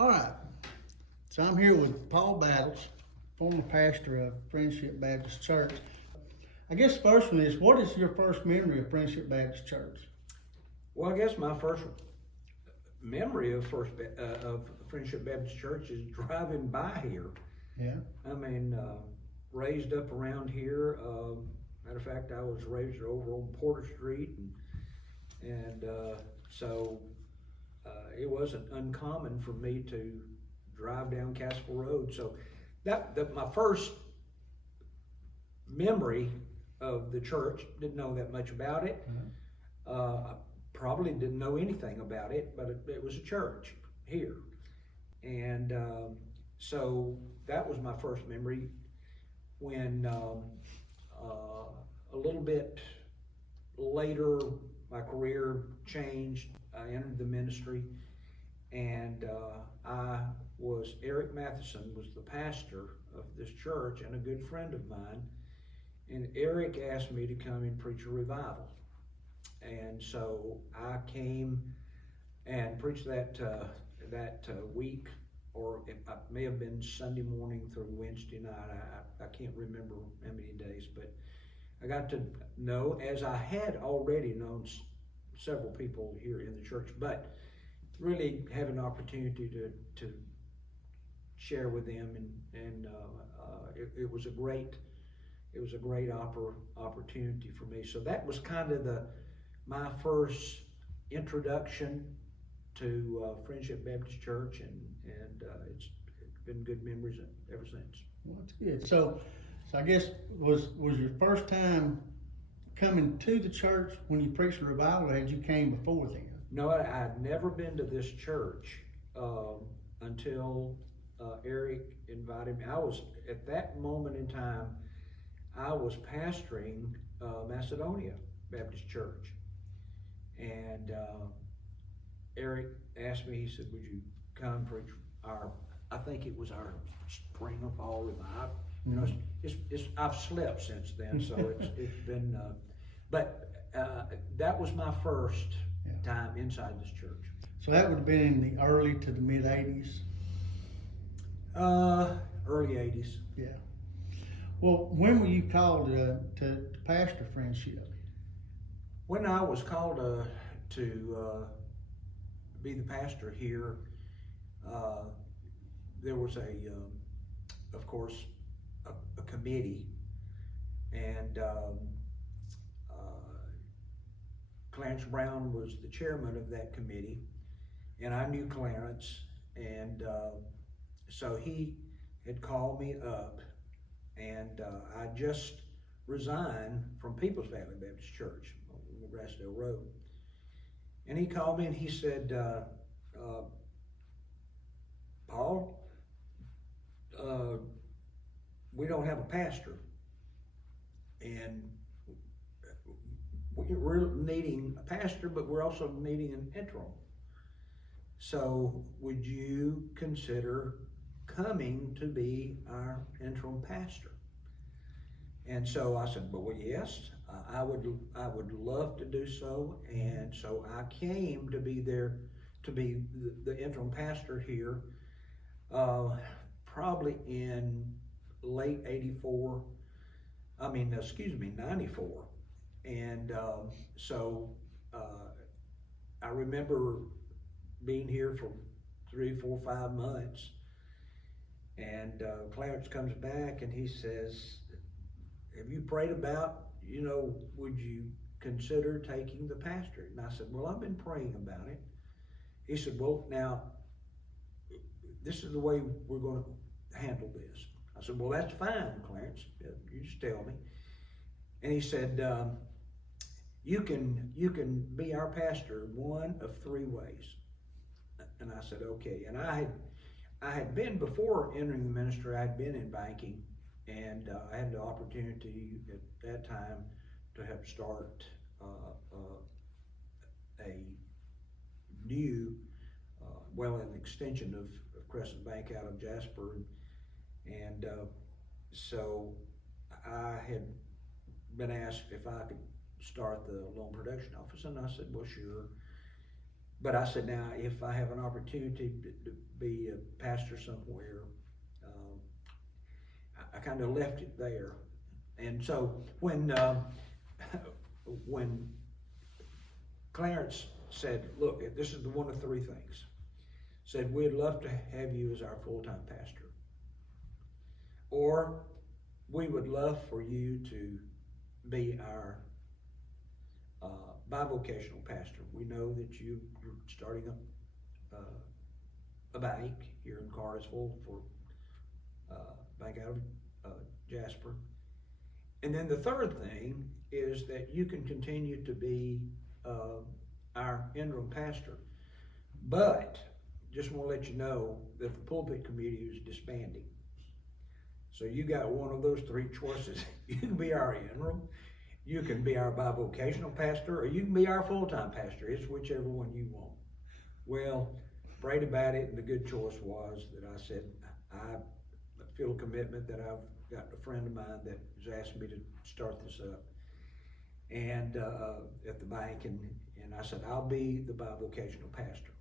All right. So I'm here with Paul Battles, former pastor of Friendship Baptist Church. I guess the first one is, what is your first memory of Friendship Baptist Church? Well, I guess my first memory of Friendship Baptist Church is driving by here. Yeah. I mean, raised up around here. Matter of fact, I was raised over on Porter Street, and so it wasn't uncommon for me to drive down Cassville Road. So my first memory of the church, didn't know that much about it. I probably didn't know anything about it, but it was a church here. And so that was my first memory. When a little bit later, my career changed. I entered the ministry, and Eric Matheson was the pastor of this church and a good friend of mine. And Eric asked me to come and preach a revival. And so I came and preached that week, or it may have been Sunday morning through Wednesday night. I can't remember how many days, but I got to know, as I had already known several people here in the church, but really have an opportunity to share with them, and it was a great opportunity for me. So that was kind of my first introduction to Friendship Baptist Church, and it's been good memories ever since. Well, that's good. So I guess was your first time coming to the church when you preached a revival, or had you came before then? No, I'd never been to this church until Eric invited me. I was, at that moment in time, I was pastoring Macedonia Baptist Church. And Eric asked me, he said, would you come preach I think it was our spring or fall revival. You know, I've slept since then, so it's been, but that was my first time inside this church. So that would have been in the early to the mid 80s? Early 80s. Yeah. Well, when were you called to pastor Friendship? When I was called to be the pastor here, there was of course, a committee, and Clarence Brown was the chairman of that committee, and I knew Clarence, and so he had called me up, and I just resigned from People's Valley Baptist Church on Grassdale Road. And he called me and he said, Paul, we don't have a pastor, and we're needing a pastor, but we're also needing an interim. So would you consider coming to be our interim pastor? And so I said, well, yes, I would love to do so. And so I came to be there to be the interim pastor here, probably in late 94. 94. And so I remember being here for 3, 4, 5 months. And Clarence comes back and he says, have you prayed about, would you consider taking the pastorate? And I said, well, I've been praying about it. He said, well, now, this is the way we're going to handle this. I said, well, that's fine, Clarence. You just tell me. And he said, you can be our pastor one of 3 ways. And I said, okay. And I had been, before entering the ministry, I had been in banking, and I had the opportunity at that time to help start a new, an extension of Crescent Bank out of Jasper, and so I had been asked if I could start the loan production office, and I said, well, sure. But I said, now, if I have an opportunity to be a pastor somewhere, I kind of left it there. And so when Clarence said, look, this is one of three things. Said, we'd love to have you as our full-time pastor. Or we would love for you to be our bivocational pastor. We know that you're starting a bank here in Cartersville for bank out of Jasper. And then the third thing is that you can continue to be our interim pastor. But just want to let you know that the pulpit committee is disbanding. So you got one of those three choices. You can be our interim, you can be our bivocational pastor, or you can be our full-time pastor. It's whichever one you want. Well, prayed about it, and the good choice was that I said, I feel a commitment that I've got a friend of mine that has asked me to start this up and at the bank, and I said, I'll be the bivocational pastor.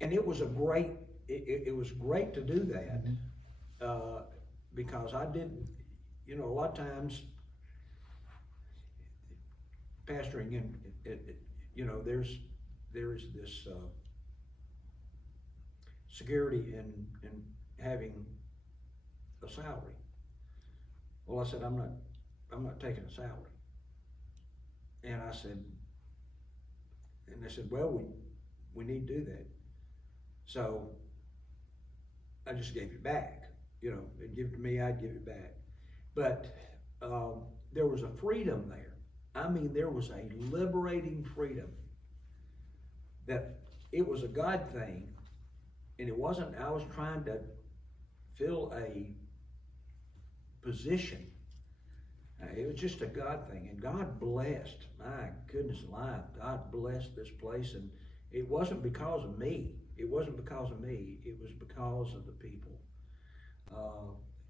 And it was it was great to do that. Because I didn't, a lot of times pastoring and there's this security in having a salary. Well, I said, I'm not taking a salary. And I said, and they said, well, we need to do that. So I just gave it back. They'd give it to me, I'd give it back. But there was a freedom there. I mean, there was a liberating freedom that it was a God thing, and it wasn't, I was trying to fill a position. It was just a God thing, and God blessed, my goodness alive, God blessed this place, and it wasn't because of me. It wasn't because of me, it was because of the people.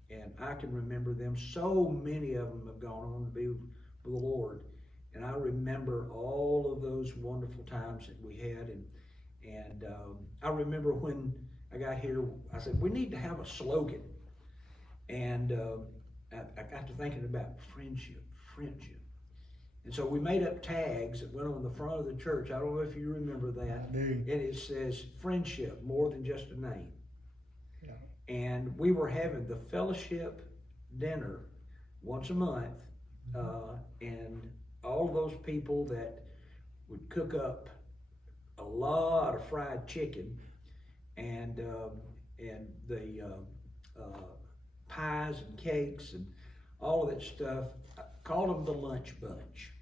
And I can remember them. So many of them have gone on to be with the Lord. And I remember all of those wonderful times that we had. And I remember when I got here, I said, we need to have a slogan. And I got to thinking about friendship. And so we made up tags that went on the front of the church. I don't know if you remember that. And it says, friendship, more than just a name. And we were having the fellowship dinner once a month, and all of those people that would cook up a lot of fried chicken and the pies and cakes and all of that stuff, I called them the lunch bunch.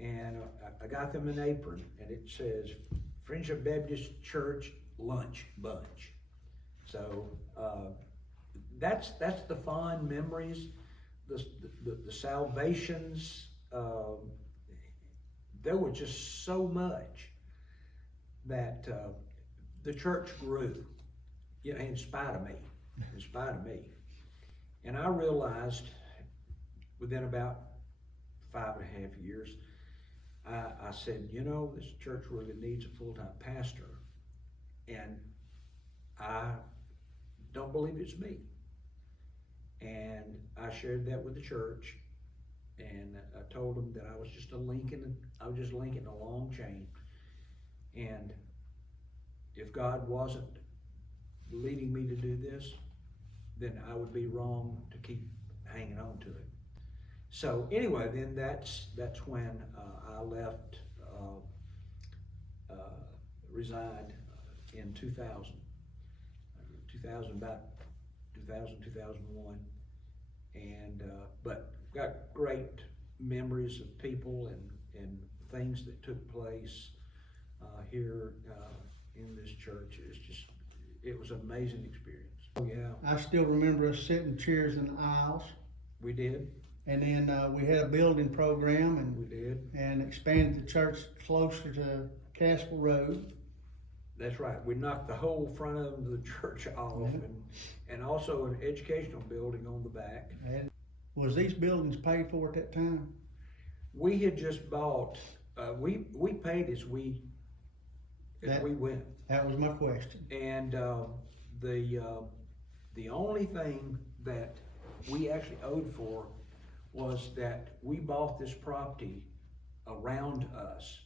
And I got them an apron, and it says Friendship Baptist Church Lunch Bunch. So that's the fond memories, the salvations. There was just so much that the church grew, in spite of me. And I realized within about 5.5 years, I said, this church really needs a full-time pastor, and I don't believe it's me. And I shared that with the church, and I told them that I was just linking a long chain. And if God wasn't leading me to do this, then I would be wrong to keep hanging on to it. So anyway, then that's when I left, resigned in 2000. 2001, and but got great memories of people and things that took place here in this church. It was an amazing experience. Oh yeah, I still remember us sitting chairs in the aisles. We did. And then we had a building program, and we did, and expanded the church closer to Cassville Road. That's right. We knocked the whole front of the church off, and also an educational building on the back. And was these buildings paid for at that time? We had just bought. We paid as we we went. That was my question. And the only thing that we actually owed for was that we bought this property around us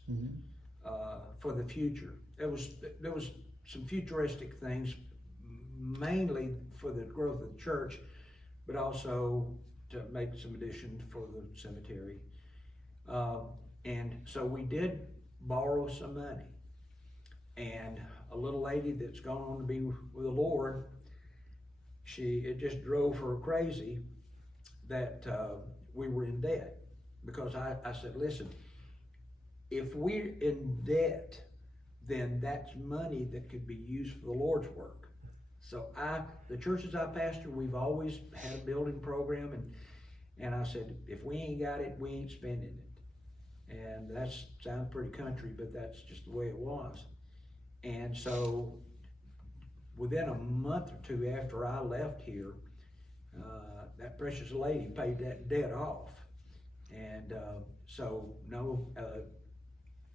for the future. There was some futuristic things, mainly for the growth of the church, but also to make some additions for the cemetery. And so we did borrow some money. And a little lady that's gone on to be with the Lord, it just drove her crazy that we were in debt. Because I said, listen, if we're in debt, then that's money that could be used for the Lord's work. So the churches I pastor, we've always had a building program, and I said, if we ain't got it, we ain't spending it. And that sounds pretty country, but that's just the way it was. And so within a month or two after I left here, that precious lady paid that debt off. And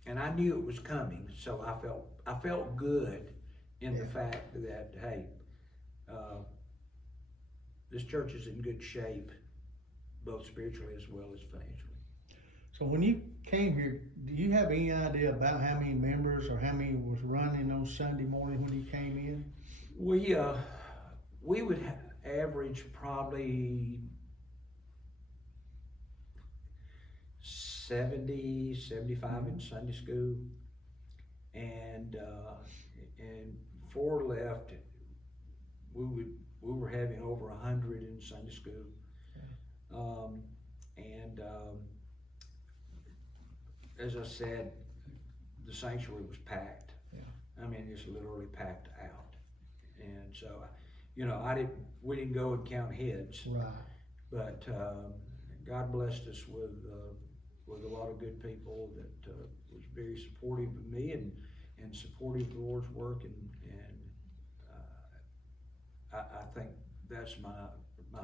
and I knew it was coming, so I felt good in the fact that, hey, this church is in good shape, both spiritually as well as financially. So when you came here, do you have any idea about how many members or how many was running on Sunday morning when you came in? We would average probably 70, 75 in Sunday school, and before I left, we were having over 100 in Sunday school, as I said, the sanctuary was packed. I mean, it's literally packed out, and so we didn't go and count heads, right? But God blessed us with a lot of good people that was very supportive of me and supportive of the Lord's work, and I think that's my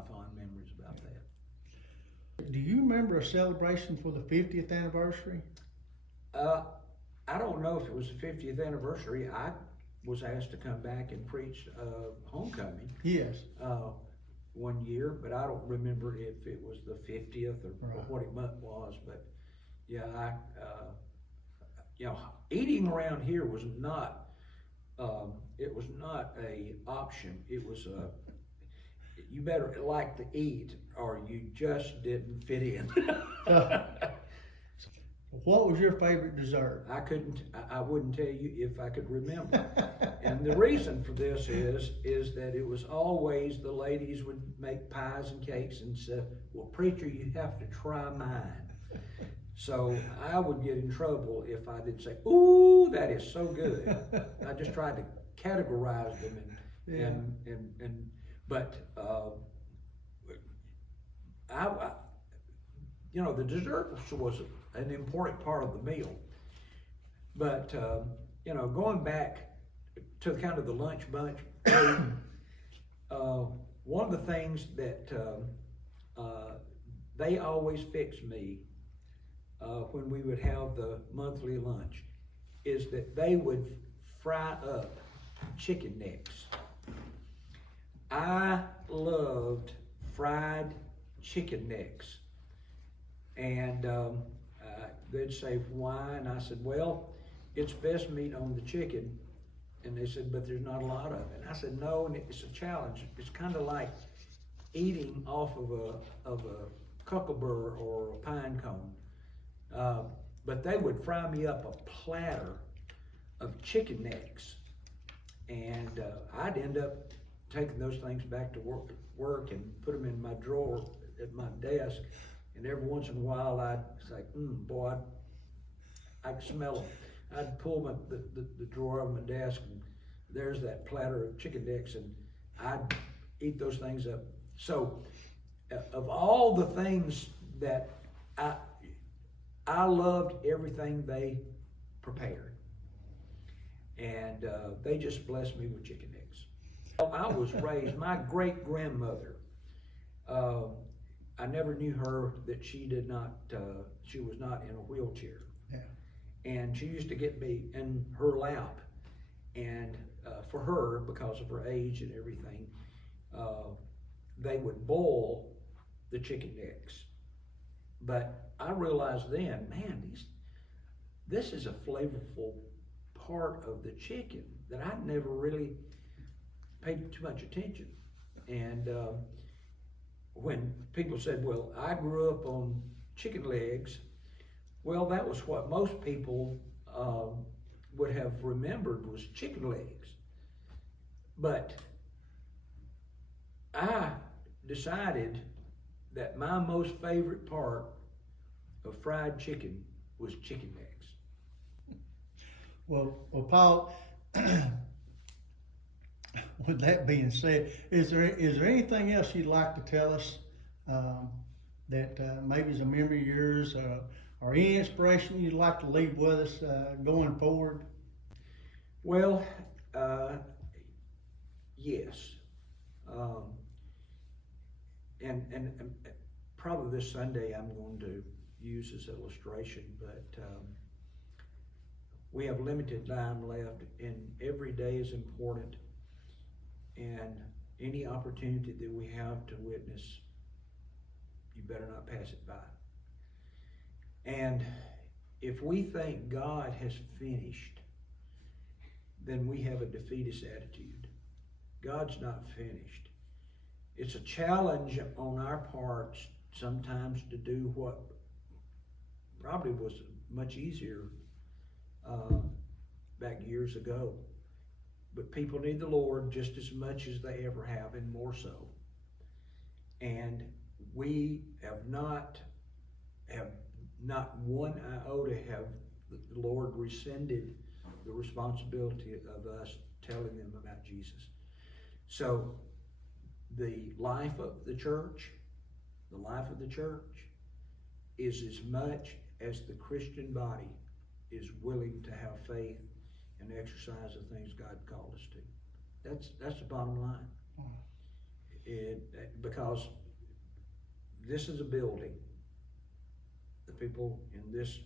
fond memories about that. Do you remember a celebration for the 50th anniversary? I don't know if it was the 50th anniversary. I was asked to come back and preach homecoming. Yes. One year, but I don't remember if it was the 50th or what it was. But yeah, eating around here was not. It was not a option. It was you better like to eat, or you just didn't fit in. What was your favorite dessert? I wouldn't tell you if I could remember. And the reason for this is that it was always the ladies would make pies and cakes and said, well, preacher, you have to try mine. So I would get in trouble if I didn't say, ooh, that is so good. I just tried to categorize them but the dessert was an important part of the meal. But, going back to kind of the lunch bunch, one of the things that they always fixed me when we would have the monthly lunch is that they would fry up chicken necks. I loved fried chicken necks. And they'd say, why? And I said, well, it's best meat on the chicken. And they said, but there's not a lot of it. And I said, no, and it's a challenge. It's kind of like eating off of a cucumber or a pine cone. But they would fry me up a platter of chicken necks. And I'd end up taking those things back to work and put them in my drawer at my desk. And every once in a while, I'd say, boy, I could smell them. I'd pull the drawer of my desk, and there's that platter of chicken necks, and I'd eat those things up. So, of all the things that I loved everything they prepared. And they just blessed me with chicken necks. I was raised, my great-grandmother, I never knew her that she was not in a wheelchair. Yeah. And she used to get me in her lap And for her, because of her age and everything, they would boil the chicken necks. But I realized then, man, this is a flavorful part of the chicken that I'd never really paid too much attention. And when people said, well, I grew up on chicken legs, well, that was what most people would have remembered was chicken legs. But I decided that my most favorite part of fried chicken was chicken legs. Well, Paul, with that being said, is there anything else you'd like to tell us that maybe is a memory of yours, or any inspiration you'd like to leave with us going forward? Well, yes. And probably this Sunday I'm going to use this illustration, but we have limited time left, and every day is important, and any opportunity that we have to witness, you better not pass it by. And if we think God has finished, then we have a defeatist attitude. God's not finished. It's a challenge on our parts sometimes to do what probably was much easier back years ago. But people need the Lord just as much as they ever have, and more so. And we have not one iota have the Lord rescinded the responsibility of us telling them about Jesus. So the life of the church is as much as the Christian body is willing to have faith and exercise the things God called us to. That's the bottom line. Because this is a building. The people in this,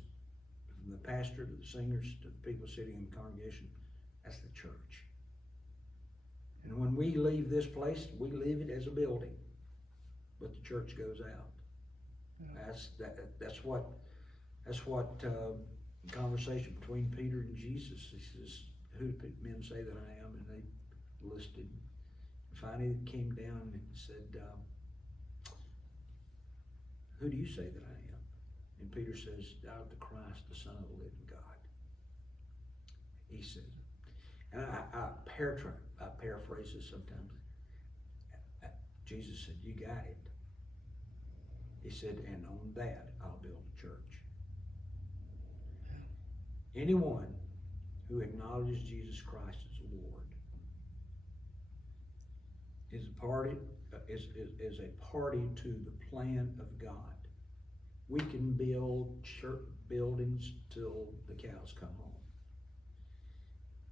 from the pastor to the singers to the people sitting in the congregation, that's the church. And when we leave this place, we leave it as a building, but the church goes out. That's what conversation between Peter and Jesus. He says, "Who do men say that I am?" And they listed. Finally, it came down and said, "Who do you say that I am?" And Peter says, "Thou art the Christ, the Son of the living God." He said, and I paraphrase this sometimes. Jesus said, "You got it." He said, "And on that I'll build a church." Anyone who acknowledges Jesus Christ as Lord is a party to the plan of God. We can build church buildings till the cows come home,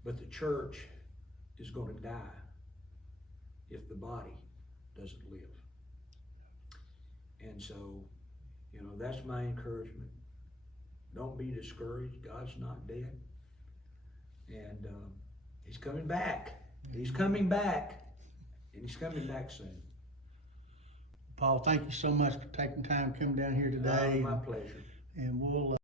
but the church is going to die if the body doesn't live. And so, that's my encouragement. Don't be discouraged. God's not dead. And He's coming back. He's coming back. And He's coming back soon. Paul, thank you so much for taking time to come down here today. My pleasure. And we'll